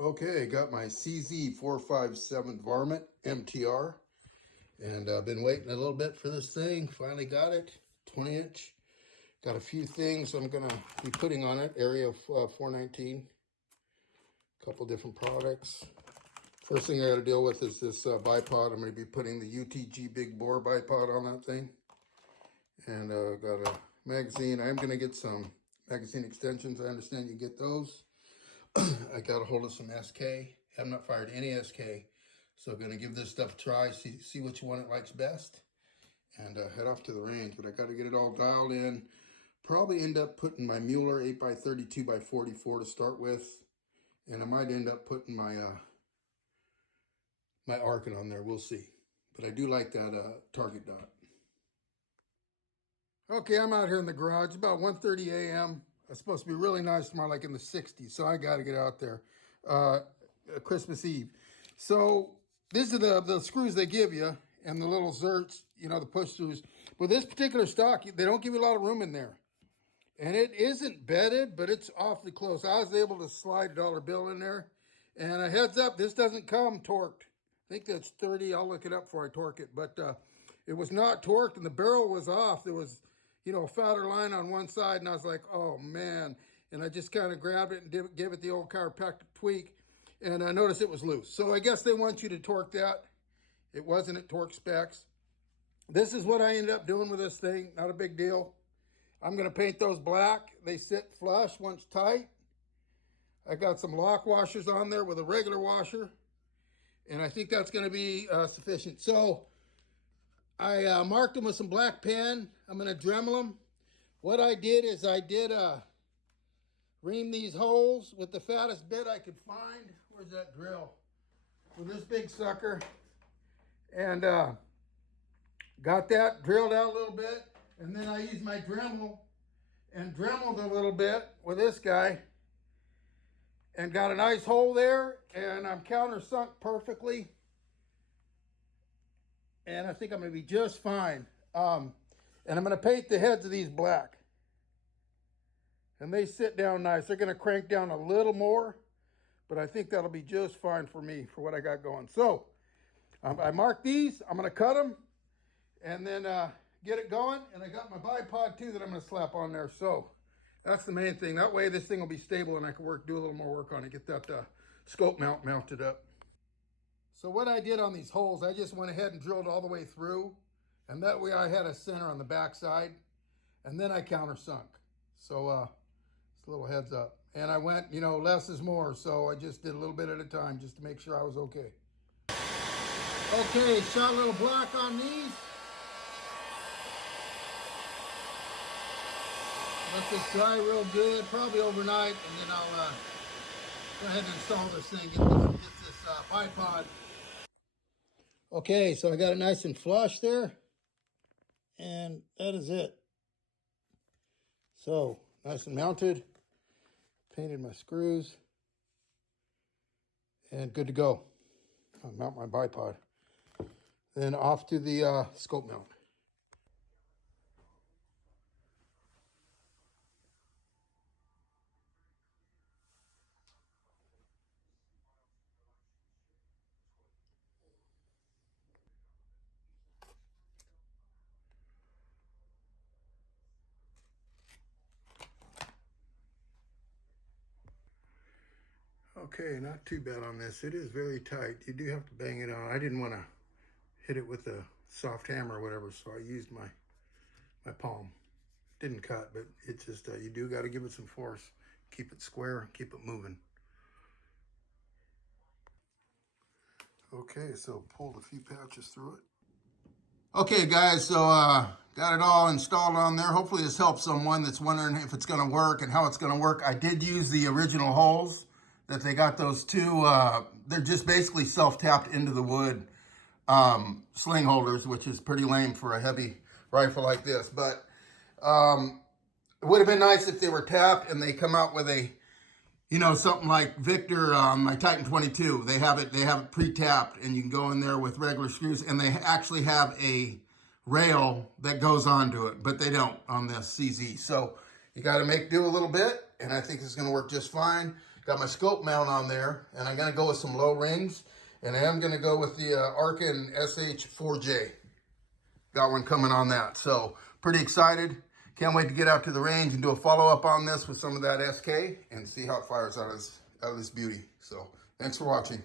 Okay, got my CZ457 varmint MTR, and I've been waiting a little bit for this thing. Finally got it, 20-inch. Got a few things I'm gonna be putting on it. Area 419, a couple different products. First thing I got to deal with is this bipod. I'm going to be putting the UTG big bore bipod on that thing, and got a magazine. I'm going to get some magazine extensions. I understand you get those. I got a hold of some SK. Have not fired any SK. So I'm going to give this stuff a try, see which one it likes best, and head off to the range. But I got to get it all dialed in. Probably end up putting my Mueller 8x32x44 to start with. And I might end up putting my my Arken on there. We'll see. But I do like that target dot. Okay, I'm out here in the garage. It's about 1:30 a.m. It's supposed to be really nice tomorrow, like in the 60s. So I got to get out there. Christmas Eve. So these are the screws they give you and the little zerts, you know, the push screws. With this particular stock, they don't give you a lot of room in there. And it isn't bedded, but it's awfully close. I was able to slide a dollar bill in there. And a heads up, this doesn't come torqued. I think that's 30. I'll look it up before I torque it. But it was not torqued, and the barrel was off. There was, you know, a fatter line on one side, and I was like, oh, man. And I just kind of grabbed it and gave it the old chiropractic tweak, and I noticed it was loose. So I guess they want you to torque that. It wasn't at torque specs. This is what I ended up doing with this thing. Not a big deal. I'm going to paint those black. They sit flush once tight. I got some lock washers on there with a regular washer, and I think that's going to be sufficient. So I marked them with some black pen. I'm going to Dremel them. What I did is I did ream these holes with the fattest bit I could find. Where's that drill? With this big sucker. And got that drilled out a little bit. And then I used my Dremel and Dremeled a little bit with this guy. And got a nice hole there. And I'm countersunk perfectly. And I think I'm going to be just fine. And I'm going to paint the heads of these black. And they sit down nice. They're going to crank down a little more. But I think that'll be just fine for me, for what I got going. So, I marked these. I'm going to cut them. And then get it going. And I got my bipod too that I'm going to slap on there. So, that's the main thing. That way this thing will be stable and I can do a little more work on it. Get that scope mount mounted up. So what I did on these holes, I just went ahead and drilled all the way through. And that way I had a center on the back side. And then I countersunk. So just a little heads up. And I went, you know, less is more. So I just did a little bit at a time just to make sure I was okay. Okay, shot a little black on these. Let this dry real good, probably overnight. And then I'll go ahead and install this thing, get this bipod. Okay, so I got it nice and flush there, and that is it. So, nice and mounted, painted my screws, and good to go. I'll mount my bipod. Then off to the scope mount. Okay, not too bad on this. It is very tight. You do have to bang it on. I didn't want to hit it with a soft hammer or whatever, so I used my palm. Didn't cut, but it's just, you do got to give it some force. Keep it square, keep it moving. Okay, so pulled a few patches through it. Okay, guys, so got it all installed on there. Hopefully this helps someone that's wondering if it's going to work and how it's going to work. I did use the original holes that they got, those two. They're just basically self-tapped into the wood sling holders, which is pretty lame for a heavy rifle like this. But it would have been nice if they were tapped and they come out with a, you know, something like Victor, my Titan 22. They have it pre-tapped, and you can go in there with regular screws, and they actually have a rail that goes onto it, but they don't on this CZ. So you got to make do a little bit, and I think it's going to work just fine. Got my scope mount on there, and I'm gonna go with some low rings, and I am gonna go with the Arken SH4J. Got one coming on that, so pretty excited. Can't wait to get out to the range and do a follow-up on this with some of that SK and see how it fires out of this beauty. So thanks for watching.